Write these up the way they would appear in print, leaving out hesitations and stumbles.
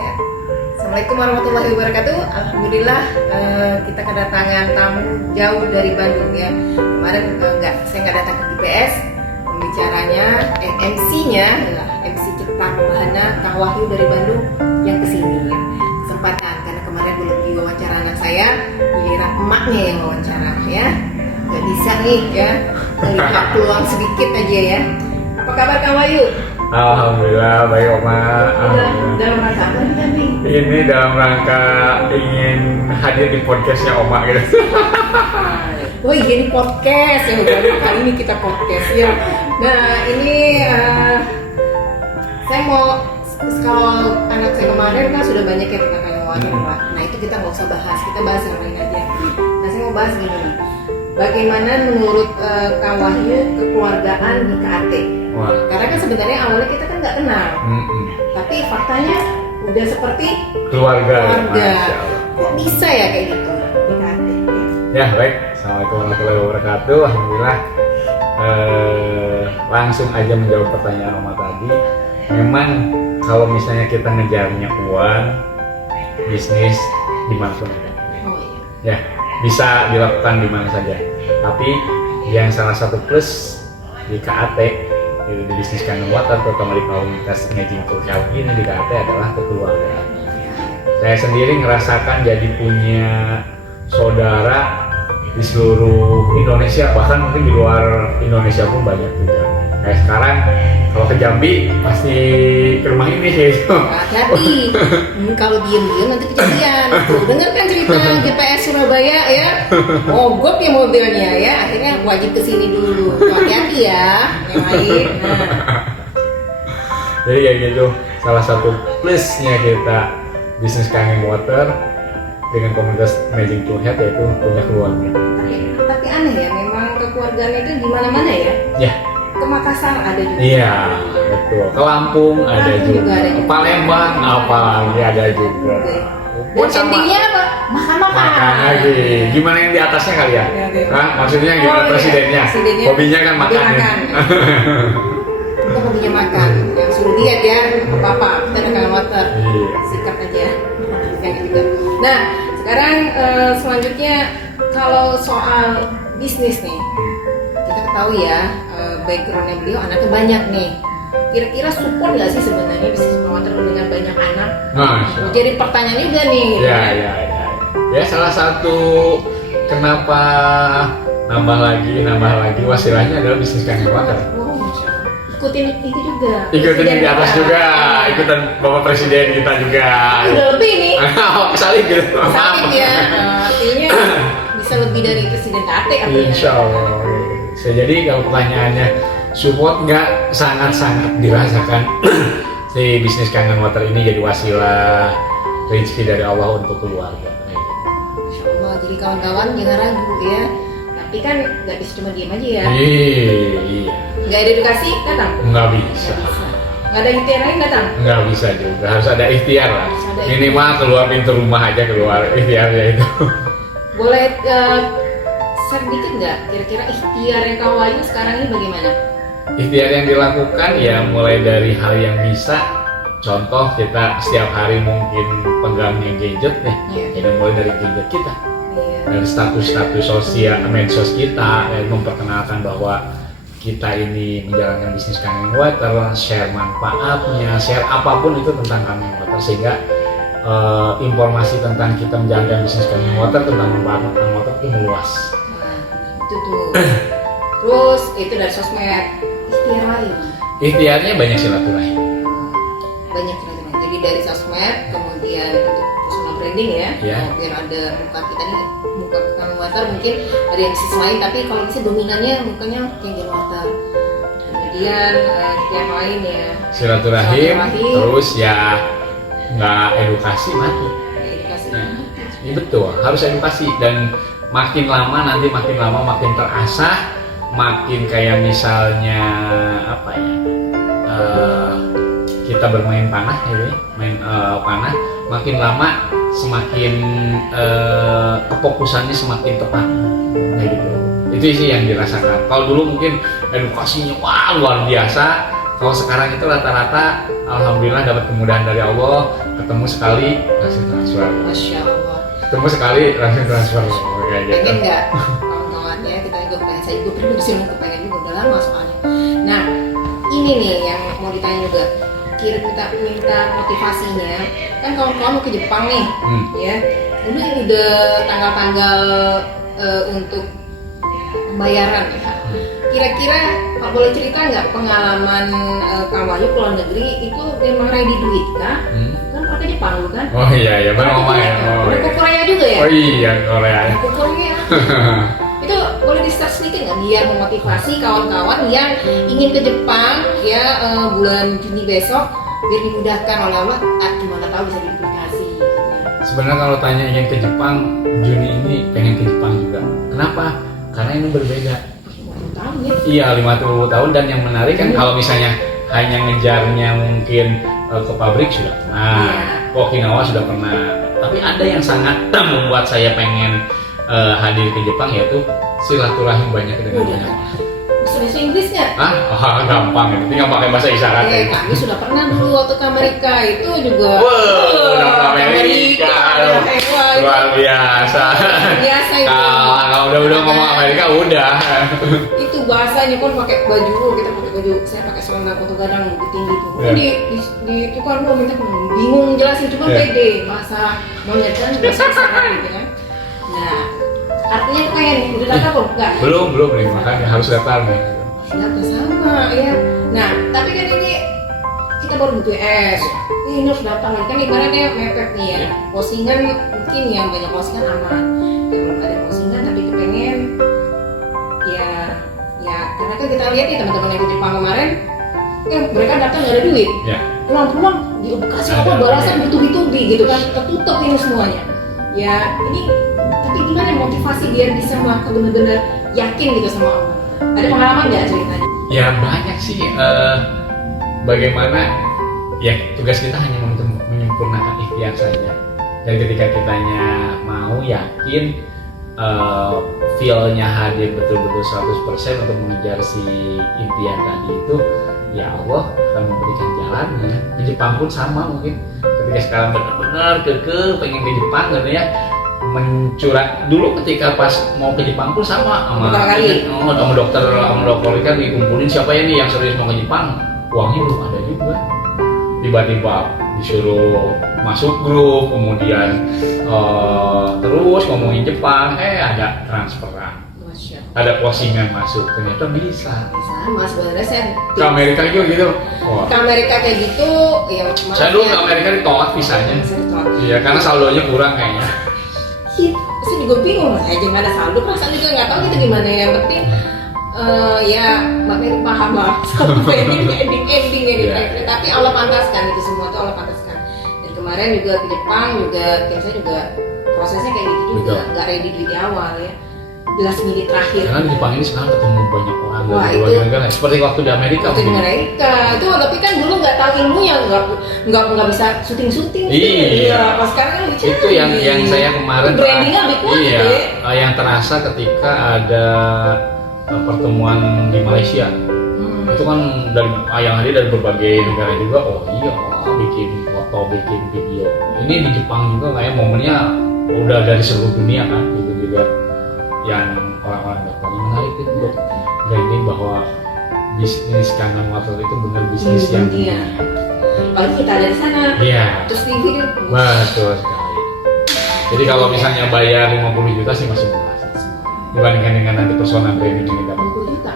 Ya. Assalamualaikum warahmatullahi wabarakatuh. Alhamdulillah kita kedatangan tamu jauh dari Bandung ya. Kemarin saya nggak datang ke IPS. Pembicaranya, MC-nya adalah MC Cepat Bahana Kang Wahyu dari Bandung yang kesini ya. Kesempatan karena kemarin belum diwawancara anak saya, giliran emaknya yang wawancara ya. Nggak bisa nih ya, melihat peluang sedikit aja ya. Apa kabar Kang Wahyu? Alhamdulillah baik Oma. Dalam rangka apa nih? Ini dalam rangka ingin hadir di podcastnya Oma gitu. Oh iya ini podcast ya, baru kali ini kita podcast ya. Nah ini saya mau, kalau anak saya kemarin kan sudah banyak ya tentang Wahyu Pak. Nah itu kita nggak usah bahas, kita bahas yang lain aja. Nah saya mau bahas gini nih, bagaimana menurut Kang Wahyu kekeluargaan di KAT? Wah. Karena kan sebenarnya awalnya kita kan nggak kenal, tapi faktanya udah seperti Keluarga. Masya Allah. Kok bisa ya kayak gitu di KAT? Ya baik. Assalamualaikum warahmatullahi wabarakatuh. Alhamdulillah. Langsung aja menjawab pertanyaan Oma tadi. Memang kalau misalnya kita ngejarnya uang, bisnis di mana pun ada. Oh iya. Ya bisa dilakukan di mana saja. Tapi yang salah satu plus di KAT, di bisnis Kangen Water, terutama di komunitas Imaging to Health ini di KAT adalah kekeluargaan. Saya sendiri ngerasakan jadi punya saudara di seluruh Indonesia, bahkan mungkin di luar Indonesia pun banyak juga. Kayak sekarang kalau ke Jambi pasti ke rumah ini gitu. Hati-hati, kalau diem-diem nanti kejadian. Tuh, dengar kan cerita GPS Surabaya ya, mogok ya mobilnya ya, akhirnya wajib kesini dulu. Tuh, hati-hati ya, yang lain. Nah. Jadi kayak gitu, salah satu plusnya kita bisnis Kangen Water dengan komunitas Imaging to Health yaitu punya keluarga. Tapi aneh ya, memang kekeluargaan itu di mana-mana ya. Ya. Ke Makassar ada juga. Iya, betul. Ke Lampung ada juga. Ada juga. Palembang apalagi ada juga. Dan endingnya apa? Makan-makan. Makan lagi. Gimana yang di atasnya kali ya? Oke. Hah? Maksudnya gimana Oh, iya. presidennya? Presidennya Hobinya kan hobi makan. makan. Kita hobinya makan. Yang suruh diet ya, apa-apa. Kita ada Kangen Water. Iya. Sikat aja. Kayak gitu. Nah, sekarang selanjutnya kalau soal bisnis nih, kita ketahui ya backgroundnya beliau anaknya banyak nih. Kira-kira support nggak sih sebenarnya bisnis promoter dengan banyak anak? Masya Allah. Jadi pertanyaan juga nih. Gitu. Ya. Ya salah satu kenapa nambah lagi wasilahnya adalah bisnis Kangen Water. Oh, Masya Allah. Ikutin itu juga. Ikutin di atas Presiden juga, kita. ikutan Bapak Presiden kita juga. Udah lebih nih. Salib gitu. Sakit ya. Artinya bisa lebih dari presiden KAT artinya. Insya Allah. Jadi kalau pertanyaannya support nggak, sangat-sangat dirasakan si bisnis Kangen Water ini jadi wasilah rezeki dari Allah untuk keluarga. Masya Allah. Jadi kawan-kawan jangan ragu ya. Tapi kan nggak bisa cuma diem aja ya. Iya. Nggak ada edukasi datang. Nggak bisa. Nggak ada ikhtiar lain datang. Nggak bisa juga, harus ada ikhtiar lah. Harus ada Minimal keluar pintu rumah aja keluar ikhtiarnya itu. Boleh share dikit nggak kira-kira ikhtiar yang Kang Wahyu sekarang ini bagaimana? Ikhtiar yang dilakukan ya mulai dari hal yang bisa. Contoh kita setiap hari mungkin pegangnya gadget nih. Iya. Jadi mulai dari gadget kita. Iya. Dari status sosial medsos kita, memperkenalkan bahwa kita ini menjalankan bisnis Kangen Water, share manfaatnya, share apapun itu tentang Kangen Water, sehingga informasi tentang kita menjalankan bisnis Kangen Water tentang manfaat Kangen Water itu meluas. Nah, itu tuh. Terus itu dari sosmed. Ikhtiar lain. Ikhtiarnya banyak silaturahim. Banyak teman-teman. Jadi dari sosmed, kemudian untuk personal branding ya. Ya. Biar ada muka kita nih, muka Kangen Water mungkin ada yang bisnis lain, tapi kalau bisa dominannya mukanya Kangen Water. Kemudian ikhtiar lain ya. Silaturahim, Silaturahim. terus ya nggak edukasi mati. Edukasi. Ini betul, harus edukasi dan makin lama makin terasah, makin kayak misalnya apa ya, kita bermain panah ya, main panah, makin lama semakin kefokusannya semakin tepat, kayak gitu. Itu sih yang dirasakan. Kalau dulu mungkin edukasinya wah luar biasa, Kalau sekarang itu rata-rata alhamdulillah dapat kemudahan dari Allah, ketemu sekali langsung transfer. Masya Allah. Ketemu sekali langsung transfer kayak gitu. Pengen nggak kawan-kawannya, kita juga pengen, saya juga pribadi sih kepengen juga, udah lama soalnya. Nah ini nih yang mau ditanya juga, kita minta motivasinya, kan kawan-kawan mau ke Jepang nih, ya ini udah tanggal-tanggal untuk pembayaran ya. Kira-kira Pak boleh cerita nggak pengalaman Kak Wahyu ke luar negeri itu memang ready duit kah? Kan pakai Jepang kan? Oh iya benar ngomong ya. Udah ke Korea juga ya? Oh iya Korea. Ke Korea. Itu boleh di-start sedikit nggak biar memotivasi kawan-kawan yang ingin ke Jepang ya bulan Juni besok biar dimudahkan oleh Allah. Gimana tahu bisa diduplikasi gitu. Sebenarnya kalau tanya ingin ke Jepang Juni ini pengen ke Jepang juga. Kenapa? Karena ini berbeda. 50 tahun ya? Iya 50 tahun, dan yang menarik kan kalau misalnya hanya ngejarnya mungkin ke pabrik sudah pernah, ke Okinawa sudah pernah. Tapi ada yang sangat membuat saya pengen hadir ke Jepang, yaitu silaturahim banyak dengan banyak orang. Bahasa Inggris nggak? Gampang itu, tinggal pakai bahasa isyarat. Kami sudah pernah dulu waktu ke Amerika itu juga. Udah ke Amerika, luar biasa. Biasa itu. Kalau udah ngomong Amerika udah. Itu bahasanya kan pakai baju, kita pakai baju, saya pakai selendang foto gadang lebih tinggi tuh. Di itu kan gua minta bingung jelasin, cuma pede bahasa monyet kan bahasa isyarat gitu kan. Nah, artinya tuh kayak udah daftar belum? Enggak. Belum nih, makanya harus daftar nih. Daftar sama ya. Nah, tapi kan ini kita baru BPS. Ini harus daftar lagi kan ibaratnya mepet nih ya. Postingan mungkin yang banyak postingan aman. Yang belum ada postingan tapi kepengen ya karena kan kita lihat nih teman-teman yang ke Jepang kemarin mereka datang nggak ada duit. Ya. Pulang-pulang di bekasi apa balasan bertubi-tubi gitu kan, tertutup ini semuanya. Ya ini tapi gimana motivasi biar bisa melakukan benar-benar yakin gitu sama Allah? Ada pengalaman nggak ceritanya? Ya banyak sih. Bagaimana ya tugas kita hanya menyempurnakan ikhtiar saja. Dan ketika kitanya mau yakin, feel-nya hadir betul-betul 100% untuk mengejar si impian tadi itu, ya Allah akan memberikan jalannya. Ke Jepang pun sama mungkin. Ketika sekarang benar-benar pengen ke Jepang gitu ya, mencurah dulu ketika pas mau ke Jepang pun sama sama dokter kan dikumpulin siapa ya nih yang serius mau ke Jepang, uangnya belum ada juga, tiba-tiba disuruh masuk grup, kemudian terus ngomongin Jepang, ada transferan, ada closingan masuk, ternyata bisa. Sama sebenarnya saya ke Amerika juga gitu. Ke Amerika kayak gitu ya. Saya dulu ke Amerika ditolak visanya. Iya karena saldonya kurang kayaknya. Saya juga bingung, jangan ada saldo, perasaan juga nggak tahu gitu gimana. Yang penting ya Mbak Mary paham lah sampai ending tapi Allah pantaskan itu semua, tuh Allah pantaskan. Dan kemarin juga ke Jepang juga tim saya juga prosesnya kayak gitu juga, nggak ready di awal ya, last minute terakhir. Karena di Jepang ini sekarang ketemu banyak orang dari itu, luar negara, seperti waktu di Amerika. Waktu di Amerika itu, tapi kan dulu nggak tahu ilmunya, nggak bisa syuting. Iya. Pas sekarang kan bicara. Itu yang saya kemarin. Brandingnya lebih kuat. Iya. Yang terasa ketika ada pertemuan di Malaysia. Itu kan yang hadir dari berbagai negara juga. Oh iya, bikin foto, bikin video. Ini di Jepang juga kayak momennya udah dari seluruh dunia kan, gitu dilihat yang orang-orang datang. Menarik itu buat branding bahwa bisnis Kangen Water itu benar bisnis yang paling kita ada di sana. Iya. Terus di video. Betul sekali. Jadi kalau misalnya bayar 50 juta sih masih murah dibandingkan dengan nanti personal branding yang kita dapat. 50 juta.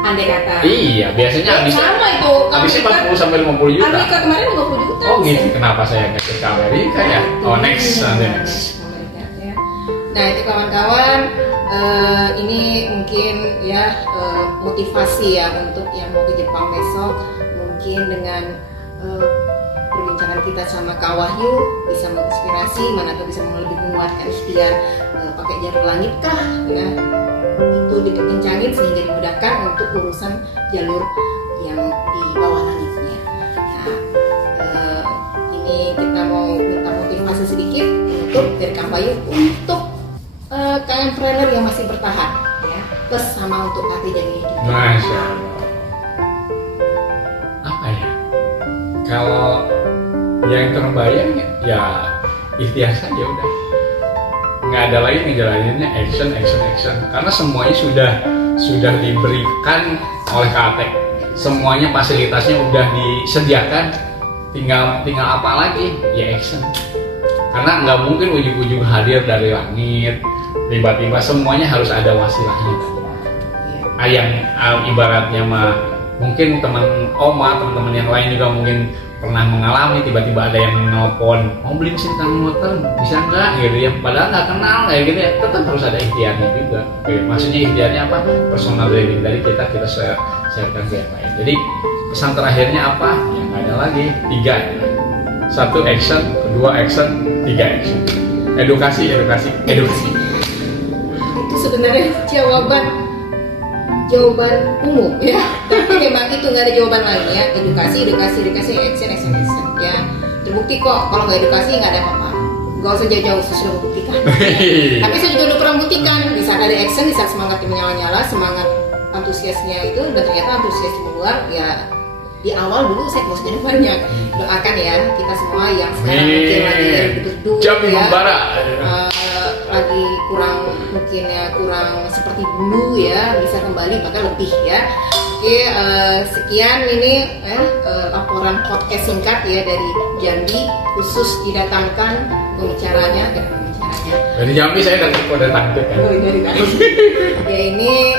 Andai kata. Iya, biasanya sama itu. habisnya 40 sampai 50 juta. Amerika kemarin 50 juta. Oh gitu. Kenapa saya nggak ke Amerika ya? Next. Nah itu kawan-kawan, ini mungkin ya motivasi ya untuk yang mau ke Jepang besok, mungkin dengan perbincangan kita sama Kak Wahyu bisa menginspirasi, mana tuh bisa lebih menguatkan ikhtiar pakai jalur langit kah ya, itu dikencangin sehingga dimudahkan untuk urusan jalur yang di bawah langitnya. Nah ini kita mau minta motivasi sedikit untuk dari Kak Wahyu untuk entrepreneur yang masih bertahan ya, plus sama untuk hati jadi hidup. Masya Allah. Kalau yang terbayang ya ikhtiar saja udah. Nggak ada lagi ngejalaninnya action karena semuanya sudah diberikan oleh KAT. Semuanya fasilitasnya udah disediakan, tinggal apa lagi ya action. Karena nggak mungkin ujung-ujung hadir dari langit tiba-tiba, semuanya harus ada wasilahnya tadi. Yang ibaratnya mah mungkin teman-teman yang lain juga mungkin pernah mengalami, tiba-tiba ada yang menelpon mau beli mesin tanam motor bisa nggak gitu ya, padahal nggak kenal kayak gitu ya, tetap harus ada ikhtiarnya juga. Oke, maksudnya ikhtiarnya apa? Personal branding dari kita sharekan ke yang lain. Jadi pesan terakhirnya apa? Ya nggak ada lagi, 3. 1 action, 2 action, 3 action. Edukasi. Itu sebenarnya jawaban umum ya, tapi memang itu nggak ada jawaban lain ya. Edukasi, action ya. Terbukti kok kalau nggak edukasi nggak ada apa-apa. Gak usah jauh-jauh, saya sudah membuktikan. Tapi saya juga udah pernah membuktikan, di saat ada action, di saat semangatnya menyala-nyala, semangat antusiasnya itu, dan ternyata antusias keluar ya. Di awal dulu saya mau jadi banyak, doakan ya kita semua yang sekarang mungkin lagi berduh ya, lagi kurang seperti dulu ya, bisa kembali bahkan lebih ya. Oke, sekian ini laporan podcast singkat ya dari Jambi, khusus didatangkan pembicaranya. Dari Jambi saya datang kan. Ya ini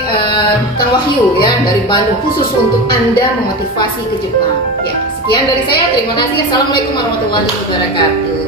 Kang Wahyu ya dari Bandung, khusus untuk Anda memotivasi ke Jepang. Ya, sekian dari saya. Terima kasih. Assalamualaikum warahmatullahi wabarakatuh.